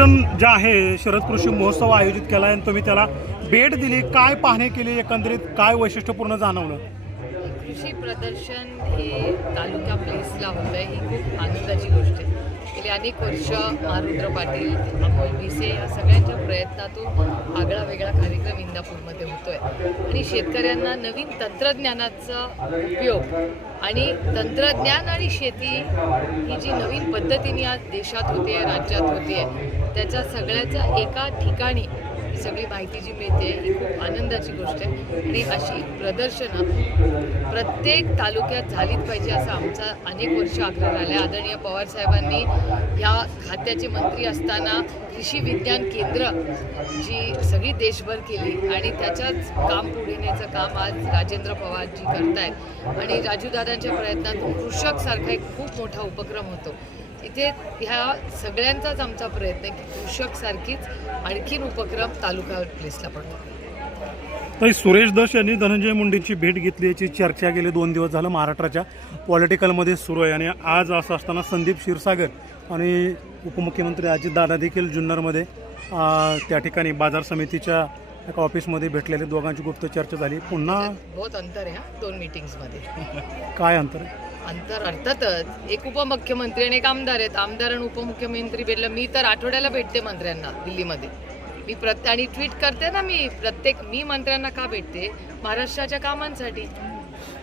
प्रदर्शन जे आहे शरद कृषी महोत्सव आयोजित केला आणि तुम्ही त्याला भेट दिली. काय पाहणी केली एकंदरीत काय वैशिष्ट्यपूर्ण जाणवलं? कृषी प्रदर्शन हे तालुका प्लेसला होतं ही खूप आनंदाची गोष्ट आहे. गेली अनेक वर्ष महारुद्र पाटील अमोल भिसे या सगळ्यांच्या प्रयत्नातून आगळा वेगळा कार्यक्रम इंदापूरमध्ये होतोय. आणि शेतकऱ्यांना नवीन तंत्रज्ञानाचा उपयोग आणि तंत्रज्ञान आणि शेती ही जी नवीन पद्धतीने आज देशात होते राज्यात होते त्याच्या सगळ्याचा एका ठिकाणी सगळी माहिती जी मिळते ही खूप आनंदाची गोष्ट आहे. आणि अशी प्रदर्शनं प्रत्येक तालुक्यात झालीच पाहिजे असं आमचा अनेक वर्ष आग्रह राहिला आहे आदरणीय पवार साहेबांनी ह्या खात्याचे मंत्री असताना कृषी विज्ञान केंद्र जी सगळी देशभर केली आणि त्याच्याच काम पुढे नेण्याचं काम आज राजेंद्र पवारजी करतायत. आणि राजूदादांच्या प्रयत्नातून कृषकसारखा एक खूप मोठा उपक्रम होतो. इथे ह्या सगळ्यांचाच आमचा प्रयत्न आहे की कृषक सारखीच आणखीन उपक्रम तालुका प्लेसला पडतो तर सुरेश दस यांनी धनंजय मुंडेंची भेट घेतली याची चर्चा गेले दोन दिवस झालं महाराष्ट्राच्या पॉलिटिकलमध्ये सुरू आहे. आणि आज असं असताना संदीप क्षीरसागर आणि उपमुख्यमंत्री अजितदादा देखील जुन्नरमध्ये त्या ठिकाणी बाजार समितीच्या एका ऑफिसमध्ये भेटलेले. दोघांची गुप्त चर्चा झाली. पुन्हा बहुत अंतर आहे हा. दोन मीटिंग्समध्ये काय अंतर आहे? अंतर अर्थातच एक उपमुख्यमंत्री आणि एक आमदार आहेत. आमदार आणि उपमुख्यमंत्री भेटलं मी तर आठवड्याला भेटते मंत्र्यांना दिल्लीमध्ये. मी प्रत्ये आणि ट्विट करते ना मी प्रत्येक मी मंत्र्यांना का भेटते? महाराष्ट्राच्या कामांसाठी.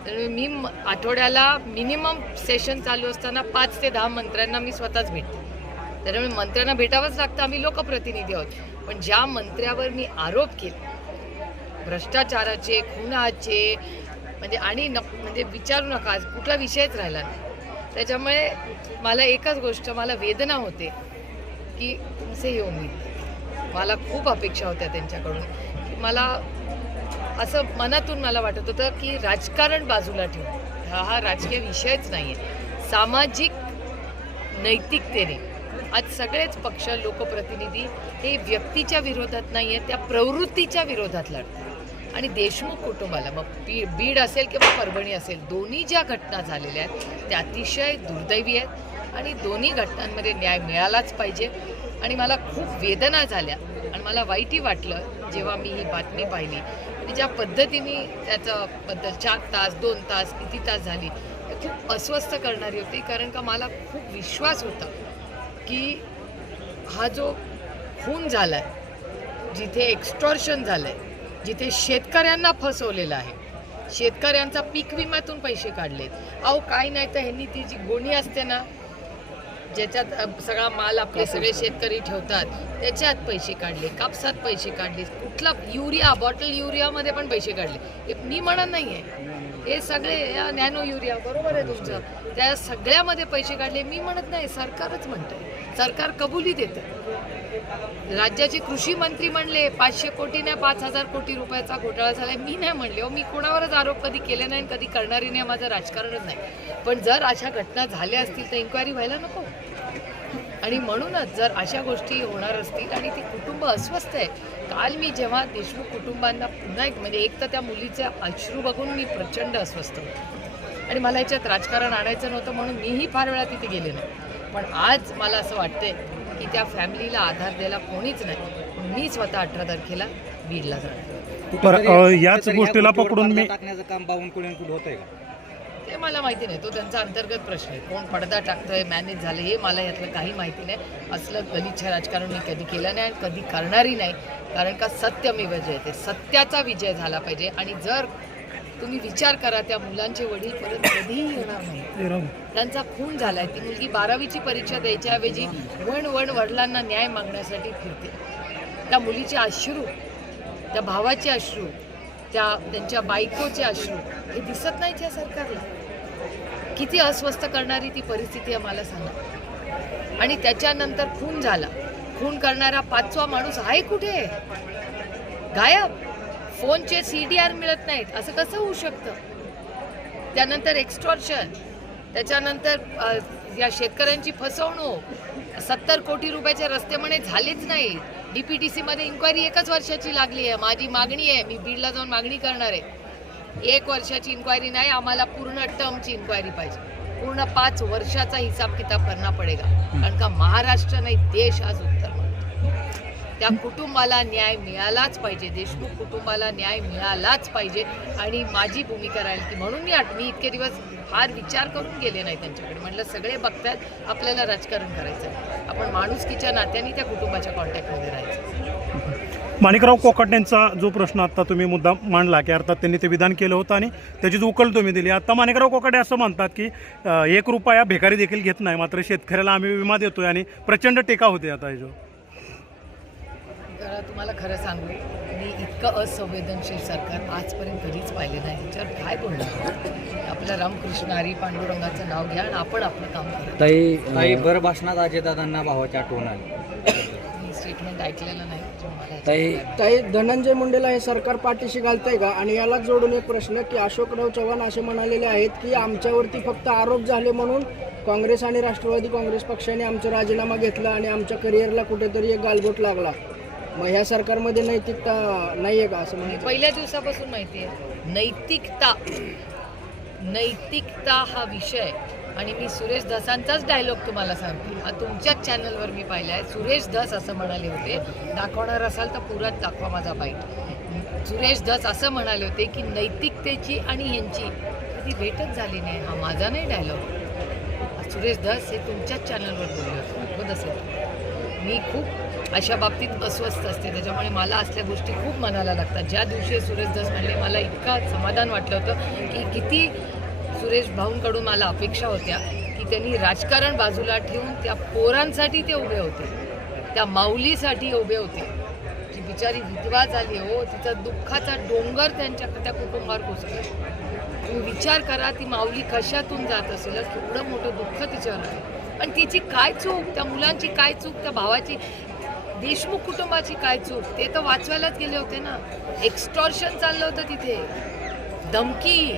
तर मी आठवड्याला मिनिमम सेशन चालू असताना पाच ते दहा मंत्र्यांना मी स्वतःच भेटते. त्यामुळे मंत्र्यांना भेटावंच लागतं आम्ही लोकप्रतिनिधी आहोत. पण ज्या मंत्र्यावर मी आरोप केले भ्रष्टाचाराचे खुनाचे म्हणजे आणि न म्हणजे विचारू नका आज कुठला विषयच राहिला नाही. त्याच्यामुळे मला एकच गोष्ट मला वेदना होते की तुमचे हे उमेद मला खूप अपेक्षा होत्या त्यांच्याकडून. की मला असं मनातून मला वाटत होतं की राजकारण बाजूला ठेवून हा हा राजकीय विषयच नाही आहे सामाजिक नैतिकतेने आज सगळेच पक्ष लोकप्रतिनिधी हे व्यक्तीच्या विरोधात नाही आहेत त्या प्रवृत्तीच्या विरोधात लढतात. आणि देशमुख कुटुंबाला. मग पी बीड असेल किंवा परभणी असेल दोन्ही ज्या घटना झालेल्या आहेत त्या अतिशय दुर्दैवी आहेत. आणि दोन्ही घटनांमध्ये न्याय मिळालाच पाहिजे. आणि मला खूप वेदना झाल्या. आणि मला वाईटही वाटलं जेव्हा मी ही बातमी पाहिली. आणि ज्या पद्धतीने त्याचं बद्दल चार तास दोन तास किती तास झाली हे खूप अस्वस्थ करणारी होती. कारण का मला खूप विश्वास होता की हा जो खून झाला आहे जिथे एक्स्टॉर्शन झालं आहे जिथे शेतकऱ्यांना फसवलेलं आहे. शेतकऱ्यांचा पीक विम्यातून पैसे काढलेत. अहो काय नाही तर ह्यांनी ती जी गोणी असते ना ज्याच्यात सगळा माल आपले सगळे शेतकरी ठेवतात त्याच्यात पैसे काढले कापसात पैसे काढले कुठला युरिया बॉटल युरियामध्ये पण पैसे काढले. हे मी म्हणत नाही आहे हे सगळे या नॅनो युरिया बरोबर आहे तुमचं. त्या सगळ्यामध्ये पैसे काढले मी म्हणत नाही सरकारच म्हणतंय. सरकार कबुली देतं. राज्याचे कृषी मंत्री म्हणले पाचशे कोटी नाही पाच हजार कोटी रुपयाचा घोटाळा झालाय. मी नाही म्हणले हो मी कोणावरच आरोप कधी केले नाही कधी करणारी नाही माझं राजकारणच नाही. पण जर अशा घटना झाल्या असतील तर इन्क्वायरी व्हायला नको. आणि म्हणूनच जर अशा गोष्टी होणार असतील आणि ती कुटुंब अस्वस्थ आहे काल मी जेव्हा देशमुख कुटुंबांना पुन्हा एक म्हणजे एक तर त्या मुलीच्या अश्रू बघून मी प्रचंड अस्वस्थ होते. आणि मला याच्यात राजकारण आणायचं नव्हतं म्हणून मीही फार वेळा तिथे गेले नाही. पण आज मला असं वाटतंय की त्या फॅमिलीला आधार द्यायला कोणीच नाही. मी स्वतः अठरा तारखेला बीडला जाणार याच गोष्टीला पकडून मी टाकण्याचं काम बावनकुळे कुठे होतंय का? ते मला माहिती नाही. तो त्यांचा अंतर्गत प्रश्न आहे. कोण पडदा टाकतोय मॅनेज झालं हे मला यातलं काही माहिती नाही. असलं गलिच्छ राजकारण मी कधी केलं नाही आणि कधी करणारही नाही. कारण का सत्यमेव जयते सत्याचा विजय झाला पाहिजे. आणि जर तुम्ही विचार करा त्या मुलांचे वडील परत कधीही येणार नाही. त्यांचा खून झालाय. ती मुलगी बारावीची परीक्षा द्यायच्याऐवजी वण वण वडिलांना न्याय मागण्यासाठी फिरते. त्या मुलीचे अश्रू त्या भावाचे अश्रू त्या त्यांच्या बायकोचे अश्रू हे दिसत नाहीत या सरकारला. किती अस्वस्थ करणारी ती परिस्थिती आम्हाला सांगा. आणि त्याच्यानंतर खून झाला. खून करणारा पाचवा माणूस आहे कुठे? गायब. फोनचे सी डी आर मिळत नाहीत. असं कसं होऊ शकतं? त्यानंतर एक्स्टॉर्शन त्याच्यानंतर या शेतकऱ्यांची फसवणूक सत्तर कोटी रुपयाचे रस्ते म्हणे झालेच नाही. डीपीटीसी मध्ये इन्क्वायरी एकच वर्षाची लागली आहे. माझी मागणी आहे मी बीडला जाऊन मागणी करणार आहे. एक वर्षाची इन्क्वायरी नाही आम्हाला पूर्ण टर्मची इन्क्वायरी पाहिजे. पूर्ण पाच वर्षाचा हिसाब किताब करना पडेगा कारण का महाराष्ट्र नाही देश आज उत्तर. त्या कुटुंबाला न्याय मिळालाच पाहिजे. देशमुख कुटुंबाला न्याय मिळालाच पाहिजे. आणि माझी भूमिका राहील की म्हणून मी आठ- मी इतके दिवस फार विचार करून गेले नाही त्यांच्याकडे. म्हटलं सगळे बघतात आपल्याला राजकारण करायचं आहे. आपण माणुसकीच्या नात्याने त्या कुटुंबाच्या कॉन्टॅक्टमध्ये राहायचं. माणिकराव कोकाटेंचा जो प्रश्न आता तुम्ही मुद्दा मांडला की अर्थात त्यांनी ते विधान केलं होतं आणि त्याची जो उकल तुम्ही दिली. आता माणिकराव कोकाटे असं म्हणतात की एक रुपया भिकारी देखील घेत नाही मात्र शेतकऱ्याला आम्ही विमा देतोय आणि प्रचंड टीका होते आता याच्यावर. जरा तुम्हाला खरं सांगू मी इतकं असंवेदनशील सरकार आजपर्यंत कधीच पाहिले नाही. ह्याच्यावर काय बोलणार? आपलं रामकृष्ण हरी पांडुरंगाचं नाव घ्या आणि आपण आपलं काम करा. ताई भर भाषणात अजयदादांना भावाची आठवण आली मी स्टेटमेंट ऐकलेलं नाही मला ताई ताई धनंजय मुंडेला हे सरकार पाठीशी घालतंय का? आणि याला जोडून एक प्रश्न की अशोकराव चव्हाण असे म्हणालेले आहेत की आमच्यावरती फक्त आरोप झाले म्हणून काँग्रेस आणि राष्ट्रवादी काँग्रेस पक्षाने आमचा राजीनामा घेतला आणि आमच्या करिअरला कुठेतरी एक गालबोट लागला. मग ह्या सरकारमध्ये नैतिकता नाहीये का असं म्हणजे पहिल्या दिवसापासून माहिती आहे. नैतिकता नैतिकता हा विषय आणि मी सुरेश धसांचाच डायलॉग तुम्हाला सांगते. हा तुमच्याच चॅनलवर मी पाहिला आहे. सुरेश धस असं म्हणाले होते. दाखवणार असाल तर पुरात दाखवा माझा बाईट सुरेश धस असं म्हणाले होते की नैतिकतेची आणि ह्यांची कधी भेटच झाली नाही. हा माझा नाही डायलॉग सुरेश धस हे तुमच्याच चॅनलवर बोलले होते. हो असेल मी खूप अशा बाबतीत अस्वस्थ असते. त्याच्यामुळे मला असल्या गोष्टी खूप मनाला लागतात. ज्या दिवशी सुरेश दास म्हणले मला इतका समाधान वाटलं होतं की किती सुरेश भाऊंकडून मला अपेक्षा होत्या की त्यांनी राजकारण बाजूला ठेवून त्या पोरांसाठी ते उभे होते. त्या माऊलीसाठी उभे होते. की बिचारी विधवा झाली हो तिचा दुःखाचा डोंगर त्यांच्या त्या कुटुंबावर कोसळला. तुम्ही विचार करा ती माऊली कशातून जात असेल? एवढं मोठं दुःख तिच्यावर आहे. पण तिची काय चूक त्या मुलांची काय चूक त्या भावाची देशमुख कुटुंबाची काय चूक ते तर वाचवायलाच गेले होते ना. एक्स्टॉर्शन चाललं होतं तिथे. धमकी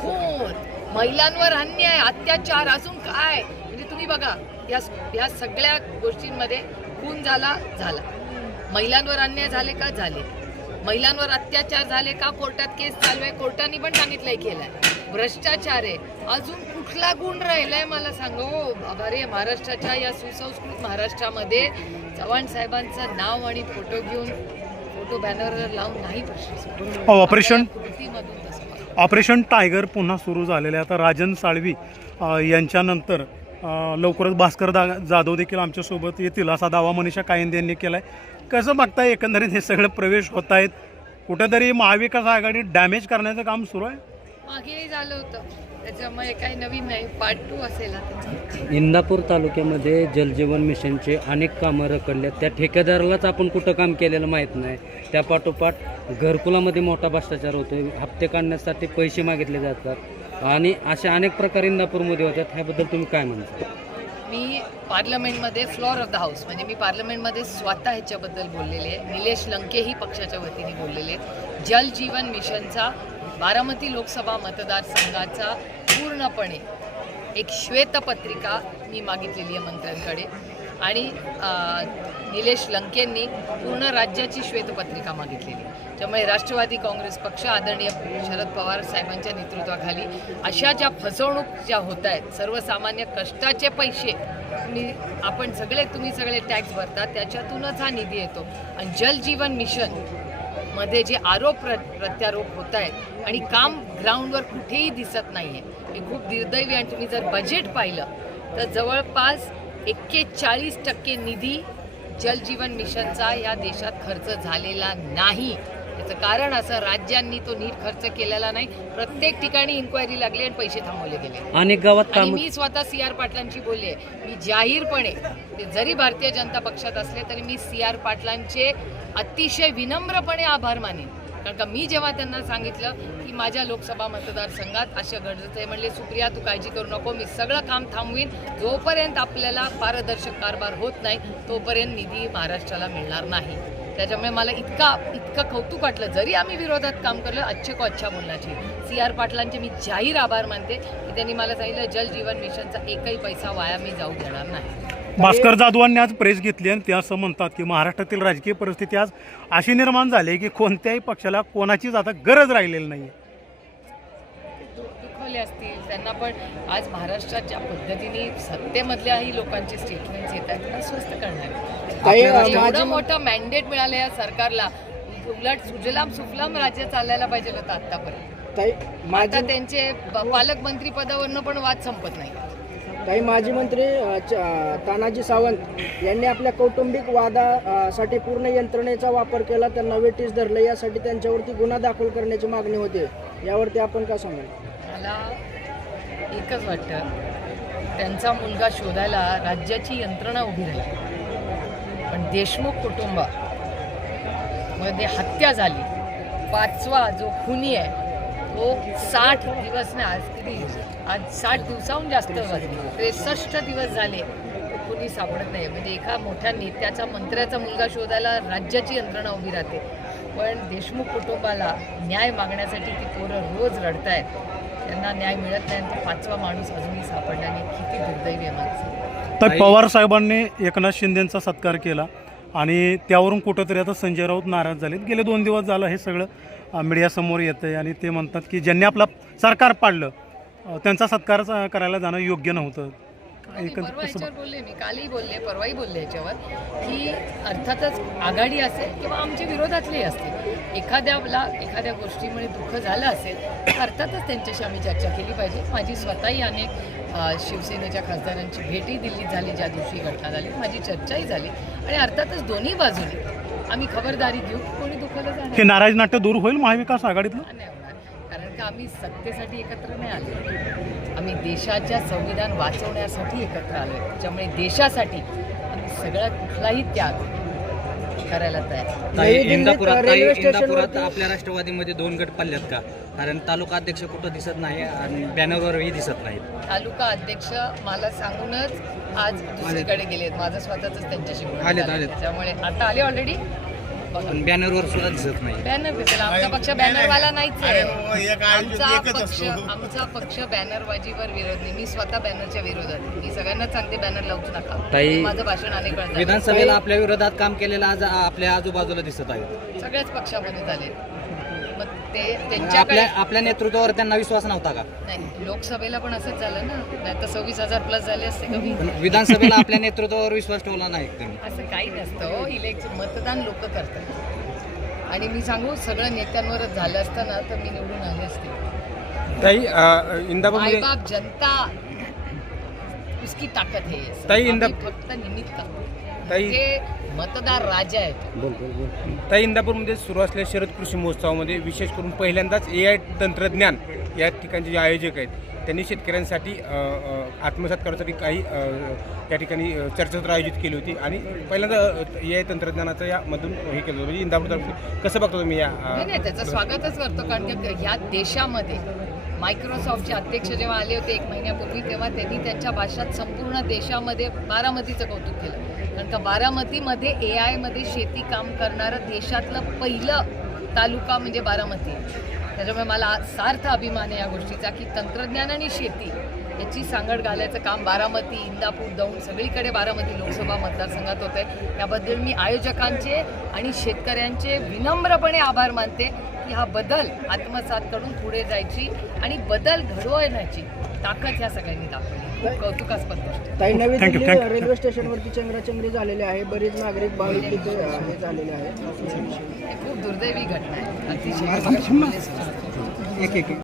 खून महिलांवर अन्याय अत्याचार अजून काय? म्हणजे तुम्ही बघा या या सगळ्या गोष्टींमध्ये खून झाला झाला. महिलांवर अन्याय झाले का? झाले. महिलांवर अत्याचार झाले का? कोर्टात केस चालू आहे. कोर्टाने पण सांगितलंय केलाय. भ्रष्टाचार आहे. अजून कुठला गुण राहिलाय मला सांगा? हो बाबा रे महाराष्ट्राच्या या सुसंस्कृत महाराष्ट्रामध्ये चव्हाण साहेबांचं नाव आणि फोटो घेऊन फोटो बॅनरवर लावून नाही प्रश्न. ऑपरेशन. ऑपरेशन टायगर पुन्हा सुरू झालेलं आहे. आता राजन साळवी यांच्यानंतर लवकरच भास्कर दा जाधव देखील आमच्यासोबत येतील असा दावा मनीषा कायंदे यांनी केला आहे कसं बघताय एकंदरीत हे सगळे प्रवेश होत आहेत कुठेतरी महाविकास आघाडी डॅमेज करण्याचं काम सुरू आहे? मागेही झालं होतं. त्याच्यामुळे काही नवीन नाही. पार्ट टू असेल आता. इंदापूर तालुक्यामध्ये जलजीवन मिशनचे अनेक कामं रखडले. त्या ठेकेदारालाच आपण कुठं काम केलेलं माहीत नाही. त्या पाठोपाठ घरकुलामध्ये मोठा भ्रष्टाचार होतो हप्ते काढण्यासाठी पैसे मागितले जातात. आणि असे अनेक प्रकार इंदापूरमध्ये होतात. ह्याबद्दल तुम्ही काय म्हणता? मी पार्लमेंटमध्ये फ्लोअर ऑफ द हाऊस म्हणजे मी पार्लमेंटमध्ये स्वतः ह्याच्याबद्दल बोललेले आहे. निलेश लंकेही पक्षाच्या वतीने बोललेले जल जीवन मिशनचा बारामती लोकसभा मतदारसंघाचा पूर्णपणे एक श्वेतपत्रिका मी मागितलेली आहे मंत्र्यांकडे. आणि निलेश लंकेंनी पूर्ण राज्याची श्वेतपत्रिका मागितलेली. त्यामुळे राष्ट्रवादी काँग्रेस पक्ष आदरणीय शरद पवार साहेबांच्या नेतृत्वाखाली अशा ज्या फसवणूक ज्या होत आहेत सर्वसामान्य कष्टाचे पैसे मी आपण सगळे तुम्ही सगळे टॅक्स भरता त्याच्यातूनच हा निधी येतो. आणि जल जीवन मिशन मध्ये जे आरोप प्र प्रत्यारोप होत आहेत आणि काम ग्राउंडवर कुठेही दिसत नाही आहे हे खूप दुर्दैवी आणि तुम्ही जर बजेट पाहिलं तर जवळपास एक्केचाळीस टक्के निधी जलजीवन मिशनचा या देशात खर्च झालेला नाही. याचं कारण असं राज्यांनी तो नीट खर्च केलेला नाही. प्रत्येक ठिकाणी इन्क्वायरी लागली आणि पैसे थांबवले गेले. अनेक गावात आणि काम मी स्वतः सी आर पाटलांची बोलली. मी जाहीरपणे ते जरी भारतीय जनता पक्षात असले तरी मी सी आर पाटलांचे अतिशय विनम्रपणे आभार मानेन. कारण का मी जेव्हा त्यांना सांगितलं की माझ्या लोकसभा मतदारसंघात अशा गरजेचं आहे म्हणले सुप्रिया तू काळजी करू नको मी सगळं काम थांबवीन. जोपर्यंत आपल्याला पारदर्शक कारभार होत नाही तोपर्यंत निधी महाराष्ट्राला मिळणार नाही. त्याच्यामुळे मला इतका इतकं कौतुक वाटलं. जरी आम्ही विरोधात काम करलं अच्छे को अच्छा बोलण्याची. सी आर पाटलांचे मी जाहीर आभार मानते की त्यांनी मला सांगितलं जल जीवन मिशनचा एकही पैसा वाया मी जाऊ देणार नाही. भास्कर जाधवांनी आज प्रेस घेतली आणि ते असं म्हणतात की महाराष्ट्रातील राजकीय परिस्थिती आज अशी निर्माण झाली की कोणत्याही पक्षाला कोणाचीच आता गरज राहिलेली नाही आहे विचारले असतील त्यांना पण आज महाराष्ट्रात ज्या पद्धतीने सत्तेमधल्याही लोकांचे स्टेटमेंट्स येत आहेत त्यांना स्वस्त करणार. एवढं मोठं मॅन्डेट मिळालं या सरकारला. उलट सुजलाम सुफलाम राज्य चालायला पाहिजे होतं आतापर्यंत. ताई आता त्यांचे पालकमंत्री पदावरनं पण वाद संपत नाही. काही माजी मंत्री तानाजी सावंत यांनी आपल्या कौटुंबिक वादासाठी पूर्ण यंत्रणेचा वापर केला त्यांना वेटीस धरलं यासाठी त्यांच्यावरती गुन्हा दाखल करण्याची मागणी होते. यावरती आपण काय सांगाल मला एकच वाटतं त्यांचा मुलगा शोधायला राज्याची यंत्रणा उभी राहिली. पण देशमुख कुटुंबामध्ये हत्या झाली. पाचवा जो खुनी आहे तो साठ दिवस नाही आज किती? आज साठ दिवसाहून जास्त वाजले त्रेसष्ट दिवस झाले. तो कुणी सापडत नाही म्हणजे एका मोठ्या नेत्याचा मंत्र्याचा मुलगा शोधायला राज्याची यंत्रणा उभी राहते. पण देशमुख कुटुंबाला न्याय मागण्यासाठी ती पोरं रोज रडतायत. त्यांना न्याय मिळत नाही आणि तो पाचवा माणूस अजूनही सापडला नाही. किती दुर्दैवी आहे माणसं. तर पवार साहेबांनी एकनाथ शिंदेचा सत्कार केला आणि त्यावरून कुठंतरी आता संजय राऊत नाराज झालेत. गेले दोन दिवस झालं हे सगळं मीडियासमोर येतं आहे आणि ते म्हणतात की ज्यांनी आपला सरकार पाडलं त्यांचा सत्कार करायला जाणं योग्य नव्हतं. परवा याच्यावर बोलले मी कालही बोलले परवाही बोलले याच्यावर की अर्थातच आघाडी असेल किंवा आमच्या विरोधातलेही असतील एखाद्याला एखाद्या गोष्टीमुळे दुःख झालं असेल तर अर्थातच त्यांच्याशी आम्ही चर्चा केली पाहिजे. माझी स्वतःही अनेक शिवसेनेच्या खासदारांची भेटही दिल्लीत झाली ज्या दिवशी घटना झाली माझी चर्चाही झाली. आणि अर्थातच दोन्ही बाजूने आम्ही खबरदारी घेऊ कोणी दुःखाला जाणार हे नाराज नाट्य दूर होईल महाविकास आघाडीतलं? नाही होणार. कारण का आम्ही सत्तेसाठी एकत्र नाही आलो. आम्ही देशाच्या संविधान वाचवण्यासाठी एकत्र आलो त्याच्यामुळे देशासाठी आम्ही सगळा कुठलाही त्याग करायला तयार आहे. इंदापुरात इंदापुरात आपल्या राष्ट्रवादीमध्ये दोन गट पडल्यात का? कारण तालुका अध्यक्ष कुठं दिसत नाही आणि बॅनरवरही दिसत नाहीत. तालुका अध्यक्ष मला सांगूनच आज दुसरीकडे गेलेत. माझं स्वतःच त्यांच्याशी. त्याच्यामुळे आता आले ऑलरेडी पण बॅनरवर सुद्धा दिसत नाही. बॅनर दिसेल. आमचा पक्ष बॅनरवाला नाहीच आहे. आमचा पक्ष आमचा पक्ष बॅनरबाजीवर विरोध नाही. मी स्वतः बॅनरच्या विरोधात आहे. मी सगळ्यांना सांगते बॅनर लावूच नका. ताई- माझं भाषण अनेक वेळा झालं. विधानसभेला आपल्या विरोधात काम केलेलं आज आपल्या आजूबाजूला दिसत आहे. सगळ्याच पक्षामध्ये झाले ते आपल्या त्यांच्याकडे आपल्या नेतृत्वावर त्यांना विश्वास नव्हता का? नाही लोकसभेला पण असंच झालं ना. नाही तर सव्वीस हजार प्लस झाले असते कमी. पण विधानसभेला आपल्या नेतृत्वावर विश्वास ठेवला नाही त्यांनी असं काही नसतं हो. इलेक्शन मतदान लोक करतात. आणि मी सांगू सगळं नेत्यांवरच झालं असतं ना तर मी निवडून आले असते. ताई अ, इंदापूरमध्ये मायबाप जनता उसकी ताकद है. ये सब. ताई, इंदा- आम्ही फक्त निमित्त. ताई- ते मतदार राजा आहेत. ताई इंदापूरमध्ये सुरू असलेल्या शरद कृषी महोत्सवामध्ये विशेष करून पहिल्यांदाच ए आय तंत्रज्ञान या ठिकाणचे जे आयोजक आहेत त्यांनी शेतकऱ्यांसाठी अ, अ, आत्मसात करण्यासाठी काही अ, या ठिकाणी अ, चर्चासत्र आयोजित केली होती. आणि पहिल्यांदा ए आय तंत्रज्ञानाचं यामधून हे केलं होतं. म्हणजे इंदापूर तालुक्यात कसं बघता तुम्ही या नाही त्याचं स्वागतच करतो कारण की ह्या देशामध्ये मायक्रोसॉफ्टचे अध्यक्ष जेव्हा आले होते एक महिन्यापूर्वी तेव्हा त्यांनी त्यांच्या भाषात संपूर्ण देशामध्ये बारामतीचं कौतुक केलं. कारण का बारामतीमध्ये ए आयमध्ये शेती काम करणारं देशातलं पहिलं तालुका म्हणजे बारामती. त्याच्यामुळे मला सार्थ अभिमान आहे या गोष्टीचा की तंत्रज्ञान आणि शेती याची सांगड घालायचं काम बारामती इंदापूर दौंड सगळीकडे बारामती लोकसभा मतदारसंघात होत आहे त्याबद्दल मी आयोजकांचे आणि शेतकऱ्यांचे विनम्रपणे आभार मानते की हा बदल आत्मसात करून पुढे जायची आणि बदल घडवण्याची ताकद ह्या सगळ्यांनी दाखवली. कौतुकास्पद गोष्ट. ताई नवी Thank you, Delhi thank you. Railway स्टेशनवरती चंगराचंगरी झालेली आहे बरेच नागरिक भाविक तिथे अ, हे झालेले आहेत ही खूप दुर्दैवी घटना आहे अतिशय